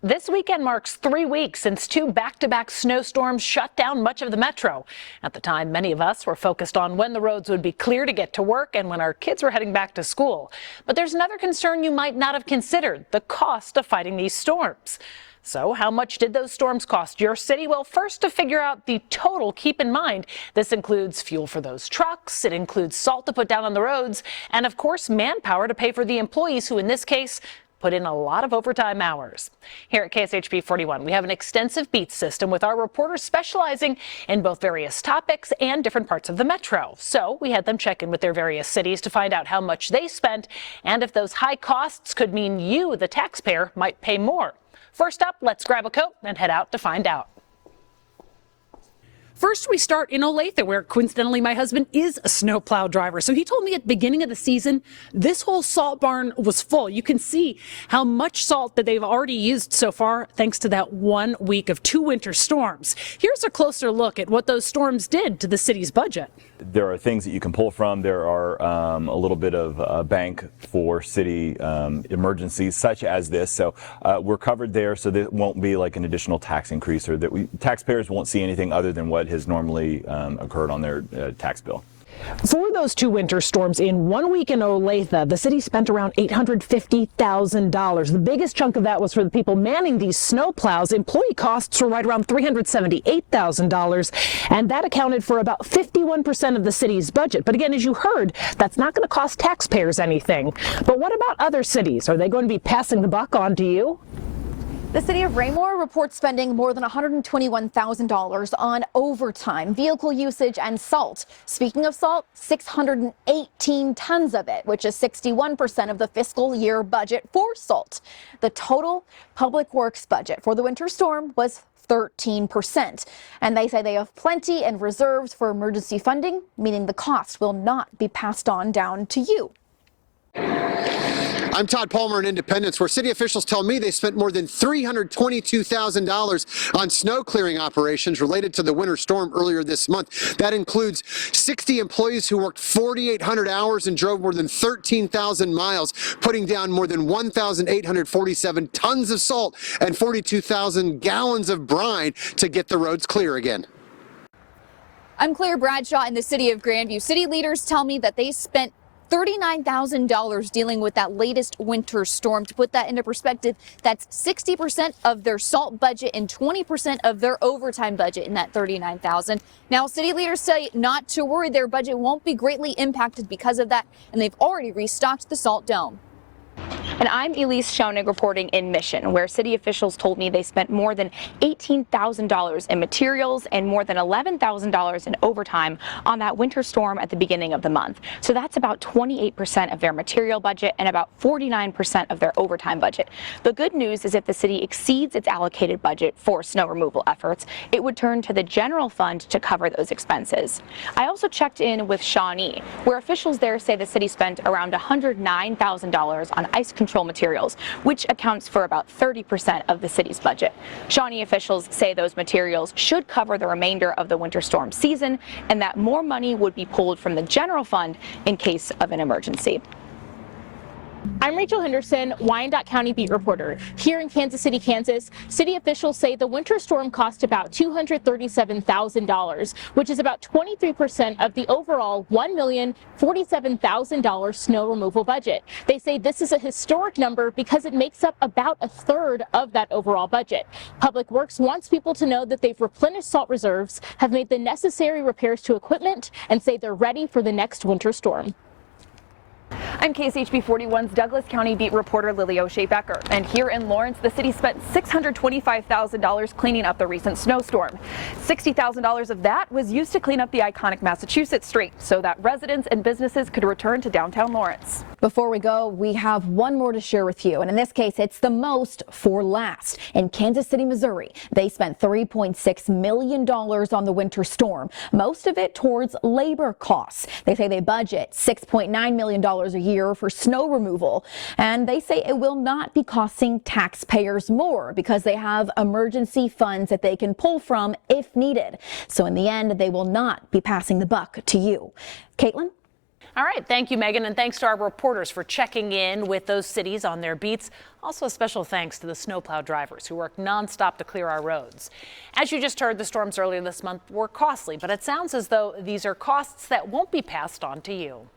This weekend marks 3 weeks since two back-to-back snowstorms shut down much of the metro. At the time, many of us were focused on when the roads would be clear to get to work and when our kids were heading back to school. But there's another concern you might not have considered: the cost of fighting these storms. So how much did those storms cost your city? Well, first, to figure out the total, keep in mind this includes fuel for those trucks, it includes salt to put down on the roads, and of course manpower to pay for the employees who in this case put in a lot of overtime hours. Here at KSHP 41, we have an extensive beat system with our reporters specializing in both various topics and different parts of the metro. So we had them check in with their various cities to find out how much they spent and if those high costs could mean you, the taxpayer, might pay more. First up, let's grab a coat and head out to find out. First, we start in Olathe, where coincidentally my husband is a snowplow driver. So he told me at the beginning of the season, this whole salt barn was full. You can see how much salt that they've already used so far, thanks to that 1 week of 2 winter storms. Here's a closer look at what those storms did to the city's budget. There are things that you can pull from. There are a little bit of a bank for city emergencies such as this. So we're covered there, so there won't be like an additional tax increase, or that taxpayers won't see anything other than what has normally occurred on their tax bill. For those 2 winter storms in 1 week in Olathe, the city spent around $850,000. The biggest chunk of that was for the people manning these snow plows. Employee costs were right around $378,000, and that accounted for about 51% of the city's budget. But again, as you heard, that's not going to cost taxpayers anything. But what about other cities? Are they going to be passing the buck on to you? The city of Raymore reports spending more than $121,000 on overtime, vehicle usage, and salt. Speaking of salt, 618 tons of it, which is 61% of the fiscal year budget for salt. The total public works budget for the winter storm was 13%. And they say they have plenty in reserves for emergency funding, meaning the cost will not be passed on down to you. I'm Todd Palmer in Independence, where city officials tell me they spent more than $322,000 on snow clearing operations related to the winter storm earlier this month. That includes 60 employees who worked 4,800 hours and drove more than 13,000 miles, putting down more than 1,847 tons of salt and 42,000 gallons of brine to get the roads clear again. I'm Claire Bradshaw in the city of Grandview. City leaders tell me that they spent $39,000 dealing with that latest winter storm. To put that into perspective, that's 60% of their salt budget and 20% of their overtime budget in that $39,000. Now, city leaders say not to worry, their budget won't be greatly impacted because of that, and they've already restocked the salt dome. And I'm Elise Schoenig reporting in Mission, where city officials told me they spent more than $18,000 in materials and more than $11,000 in overtime on that winter storm at the beginning of the month. So that's about 28% of their material budget and about 49% of their overtime budget. The good news is if the city exceeds its allocated budget for snow removal efforts, it would turn to the general fund to cover those expenses. I also checked in with Shawnee, where officials there say the city spent around $109,000 on ice control materials, which accounts for about 30% of the city's budget. Shawnee officials say those materials should cover the remainder of the winter storm season and that more money would be pulled from the general fund in case of an emergency. I'm Rachel Henderson, Wyandotte County beat reporter. Here in Kansas City, Kansas, city officials say the winter storm cost about $237,000, which is about 23% of the overall $1,047,000 snow removal budget. They say this is a historic number because it makes up about a third of that overall budget. Public Works wants people to know that they've replenished salt reserves, have made the necessary repairs to equipment, and say they're ready for the next winter storm. I'm KCHP 41's Douglas County beat reporter Lily O'Shea Becker, and here in Lawrence, the city spent $625,000 cleaning up the recent snowstorm. $60,000 of that was used to clean up the iconic Massachusetts Street so that residents and businesses could return to downtown Lawrence. Before we go, we have one more to share with you, and in this case, it's the most for last. In Kansas City, Missouri, they spent $3.6 million on the winter storm, most of it towards labor costs. They say they budget $6.9 million a year for snow removal, and they say it will not be costing taxpayers more because they have emergency funds that they can pull from if needed. So in the end, they will not be passing the buck to you. Caitlin? All right, thank you, Megan, and thanks to our reporters for checking in with those cities on their beats. Also, a special thanks to the snowplow drivers who work nonstop to clear our roads. As you just heard, the storms earlier this month were costly, but it sounds as though these are costs that won't be passed on to you.